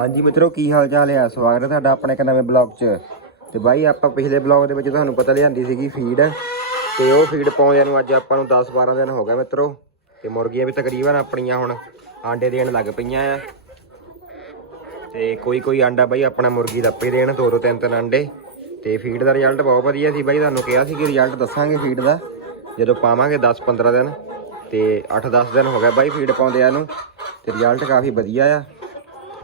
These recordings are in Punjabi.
ਹਾਂਜੀ ਮਿੱਤਰੋ, ਕੀ ਹਾਲ ਚਾਲ ਆ? ਸਵਾਗਤ ਹੈ ਤੁਹਾਡਾ ਆਪਣੇ ਇੱਕ ਨਵੇਂ ਬਲੌਗ 'ਚ। ਤੇ ਬਾਈ, ਆਪਾਂ ਪਿਛਲੇ ਬਲੌਗ ਦੇ ਵਿੱਚ ਤੁਹਾਨੂੰ ਪਤਾ ਲਿਆਂਦੀ ਸੀਗੀ ਫੀਡ ਤੇ ਉਹ ਫੀਡ ਪਾਉਂਦਿਆਂ ਨੂੰ ਅੱਜ ਆਪਾਂ ਨੂੰ 10-12 ਦਿਨ ਹੋ ਗਏ ਮਿੱਤਰੋ। ਤੇ ਮੁਰਗੀਆਂ ਵੀ ਤਕਰੀਬਨ ਆਪਣੀਆਂ ਹੁਣ ਆਂਡੇ ਦੇਣ ਲੱਗ ਪਈਆਂ ਆ। ਤੇ ਕੋਈ ਕੋਈ ਆਂਡਾ ਬਾਈ ਆਪਣਾ ਮੁਰਗੀ ਲੱਪੇ ਦੇਣ ਦੋ ਦੋ ਤਿੰਨ ਤਿੰਨ ਆਂਡੇ। ਤੇ ਫੀਡ ਦਾ ਰਿਜ਼ਲਟ ਬਹੁਤ ਵਧੀਆ ਸੀ ਬਾਈ, ਤੁਹਾਨੂੰ ਕਿਹਾ ਸੀ ਕਿ ਰਿਜ਼ਲਟ ਦੱਸਾਂਗੇ ਫੀਡ ਦਾ। ਜਦੋਂ ਪਾਵਾਂਗੇ 10-15 ਦਿਨ। ਤੇ 8-10 ਦਿਨ ਹੋ ਗਏ ਬਾਈ ਫੀਡ ਪਾਉਂਦਿਆਂ ਨੂੰ। ਤੇ ਰਿਜ਼ਲਟ ਕਾਫੀ ਵਧੀਆ ਆ।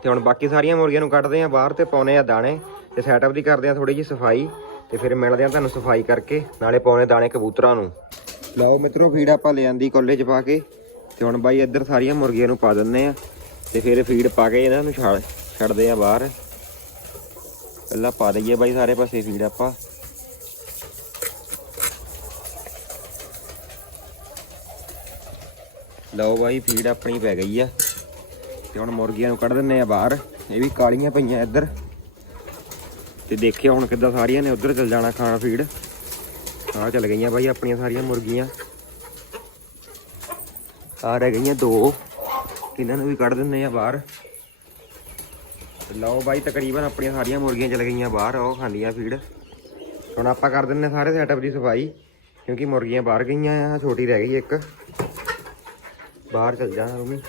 ਤੇ ਹੁਣ ਬਾਕੀ ਸਾਰੀਆਂ ਮੁਰਗੀਆਂ ਨੂੰ ਕੱਢਦੇ ਆ ਬਾਹਰ ਤੇ ਪਾਉਨੇ ਆ ਦਾਣੇ ਤੇ ਸੈਟਅਪ ਦੀ ਕਰਦੇ ਆ ਥੋੜੀ ਜਿਹੀ ਸਫ਼ਾਈ ਤੇ ਫਿਰ ਮਿਲਦੇ ਆ ਤੁਹਾਨੂੰ ਸਫ਼ਾਈ ਕਰਕੇ, ਨਾਲੇ ਪਾਉਨੇ ਦਾਣੇ ਕਬੂਤਰਾਂ ਨੂੰ। ਲਓ ਮਿੱਤਰੋ ਫੀਡ ਆਪਾਂ ਲੈ ਆਂਦੀ ਕੋਲੇ 'ਚ ਪਾ ਕੇ ਤੇ ਹੁਣ ਬਾਈ ਇੱਧਰ ਸਾਰੀਆਂ ਮੁਰਗੀਆਂ ਨੂੰ ਪਾ ਦਿੰਨੇ ਆ ਤੇ ਫਿਰ ਫੀਡ ਪਾ ਕੇ ਇਹਨਾਂ ਨੂੰ ਛੱਡ ਛੱਡਦੇ ਆ ਬਾਹਰ। ਪਹਿਲਾਂ ਪਾ ਦਈਏ ਬਾਈ ਸਾਰੇ ਪਾਸੇ ਫੀਡ ਆਪਾਂ। ਲਓ ਬਾਈ ਫੀਡ ਆਪਣੀ ਪੈ ਗਈ ਆ। ਤੇ ਹੁਣ ਮੁਰਗੀਆਂ ਨੂੰ ਕੱਢ ਦਿੰਨੇ ਆ ਬਾਹਰ। ਇਹ ਵੀ ਕਾਲੀਆਂ ਪਈਆਂ ਇੱਧਰ। ਤੇ ਦੇਖਿਓ ਹੁਣ ਕਿੱਦਾਂ ਸਾਰੀਆਂ ਨੇ ਉੱਧਰ ਚਲ ਜਾਣਾ ਖਾਣਾ ਫੀਡ। ਆ ਚਲ ਗਈਆਂ ਬਾਈ ਆਪਣੀਆਂ ਸਾਰੀਆਂ ਮੁਰਗੀਆਂ। ਆ ਰਹਿ ਗਈਆਂ ਦੋ। ਇਹਨਾਂ ਨੂੰ ਵੀ ਕੱਢ ਦਿੰਨੇ ਆ ਬਾਹਰ। ਲਓ ਬਾਈ ਤਕਰੀਬਨ ਆਪਣੀਆਂ ਸਾਰੀਆਂ ਮੁਰਗੀਆਂ ਚਲ ਗਈਆਂ ਬਾਹਰ, ਉਹ ਖਾਂਦੀਆਂ ਫੀਡ। ਹੁਣ ਆਪਾਂ ਕਰ ਦਿੰਨੇ ਸਾਰੇ ਸੈਟਅਪ ਦੀ ਸਫ਼ਾਈ, ਕਿਉਂਕਿ ਮੁਰਗੀਆਂ ਬਾਹਰ ਗਈਆਂ ਆ, ਛੋਟੀ ਰਹਿ ਗਈ ਇੱਕ। ਬਾਹਰ ਚਲ ਜਾਣਾ ਰੂਮੀ।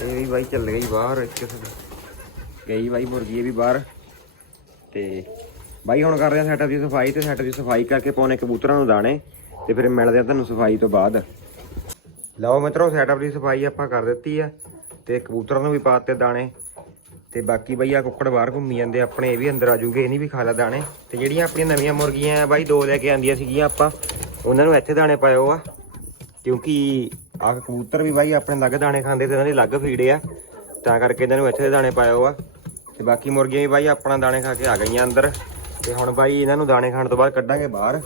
ਇਹ ਵੀ ਬਾਈ ਚੱਲ ਗਈ ਬਾਹਰ ਕਿਸੇ ਗਈ ਬਾਈ ਮੁਰਗੀ ਵੀ ਬਾਹਰ। ਤੇ ਬਾਈ ਹੁਣ ਕਰ ਰਿਹਾ ਸੈਟਅਪ ਦੀ ਸਫ਼ਾਈ ਤੇ ਸੈਟਅਪ ਦੀ ਸਫ਼ਾਈ ਕਰਕੇ ਪਾਉਣੇ ਕਬੂਤਰਾਂ ਨੂੰ ਦਾਣੇ ਤੇ ਫਿਰ ਮਿਲਦੇ ਆ ਤੁਹਾਨੂੰ ਸਫ਼ਾਈ ਤੋਂ ਬਾਅਦ। ਲਓ ਮਿੱਤਰੋ ਸੈਟਅਪ ਦੀ ਸਫ਼ਾਈ ਆਪਾਂ ਕਰ ਦਿੱਤੀ ਆ ਤੇ ਕਬੂਤਰਾਂ ਨੂੰ ਵੀ ਪਾਤੇ ਦਾਣੇ। ਤੇ ਬਾਕੀ ਬਈ ਆ ਕੁੱਕੜ ਬਾਹਰ ਘੁੰਮੀ ਜਾਂਦੇ ਆਪਣੇ ਇਹ ਵੀ ਅੰਦਰ ਆ ਜੂਗੇ ਇਹਨੀ ਵੀ ਖਾ ਲੈ ਦਾਣੇ। ਤੇ ਜਿਹੜੀਆਂ ਆਪਣੀਆਂ ਨਵੀਆਂ ਮੁਰਗੀਆਂ ਆ ਬਾਈ, ਦੋ ਲੈ ਕੇ ਆਂਦੀਆਂ ਸੀਗੀਆਂ ਆਪਾਂ। ਉਹਨਾਂ ਨੂੰ ਇੱਥੇ ਦਾਣੇ ਪਾਇਓ ਆ, ਕਿਉਂਕਿ ਆਹ ਕਬੂਤਰ ਵੀ ਬਾਈ ਆਪਣੇ ਲੱਗ ਦਾਣੇ ਖਾਂਦੇ ਤੇ ਇਹਨਾਂ ਦੀ ਲੱਗ ਫੀਡ ਆ। ਤਾਂ ਕਰਕੇ ਇਹਨਾਂ ਨੂੰ ਇੱਥੇ ਦੇ ਦਾਣੇ ਪਾਇਓ ਆ। ਤੇ ਬਾਕੀ ਮੁਰਗੀਆਂ ਵੀ ਬਾਈ ਆਪਣਾ ਦਾਣੇ ਖਾ ਕੇ ਆ ਗਈਆਂ ਅੰਦਰ। ਤੇ ਹੁਣ ਬਾਈ ਇਹਨਾਂ ਨੂੰ ਦਾਣੇ ਖਾਣ ਤੋਂ ਬਾਅਦ ਕੱਢਾਂਗੇ ਬਾਹਰ।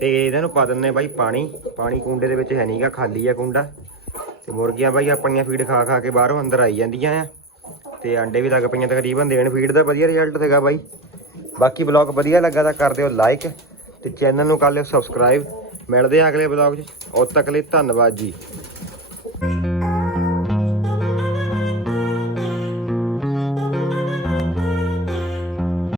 ਤੇ ਇਹਨਾਂ ਨੂੰ ਪਾ ਦਿੰਨੇ ਬਾਈ ਪਾਣੀ। ਪਾਣੀ ਕੁੰਡੇ ਦੇ ਵਿੱਚ ਹੈ ਨਹੀਂਗਾ ਖਾਲੀ ਆ ਕੁੰਡਾ। ਤੇ ਮੁਰਗੀਆਂ ਬਾਈ ਆਪਣੀਆਂ ਫੀਡ ਖਾ ਖਾ ਕੇ ਬਾਹਰੋਂ ਅੰਦਰ ਆਈ ਜਾਂਦੀਆਂ ਆ। ਤੇ ਅੰਡੇ ਵੀ ਲੱਗ ਪਈਆਂ ਤਕਰੀਬਨ ਦੇਣ ਫੀਡ ਦਾ ਵਧੀਆ ਰਿਜ਼ਲਟ ਸੀਗਾ ਬਾਈ। ਬਾਕੀ ਬਲੌਗ ਵਧੀਆ ਲੱਗਾ ਤਾਂ ਕਰ ਦਿਓ ਲਾਈਕ ਤੇ ਚੈਨਲ ਨੂੰ ਕਰ ਲਿਓ ਸਬਸਕ੍ਰਾਈਬ ਮਿਲਦੇ ਆ ਅਗਲੇ ਬਲੌਗ 'ਚ। ਉਦ ਤੱਕ ਲਈ ਧੰਨਵਾਦ ਜੀ।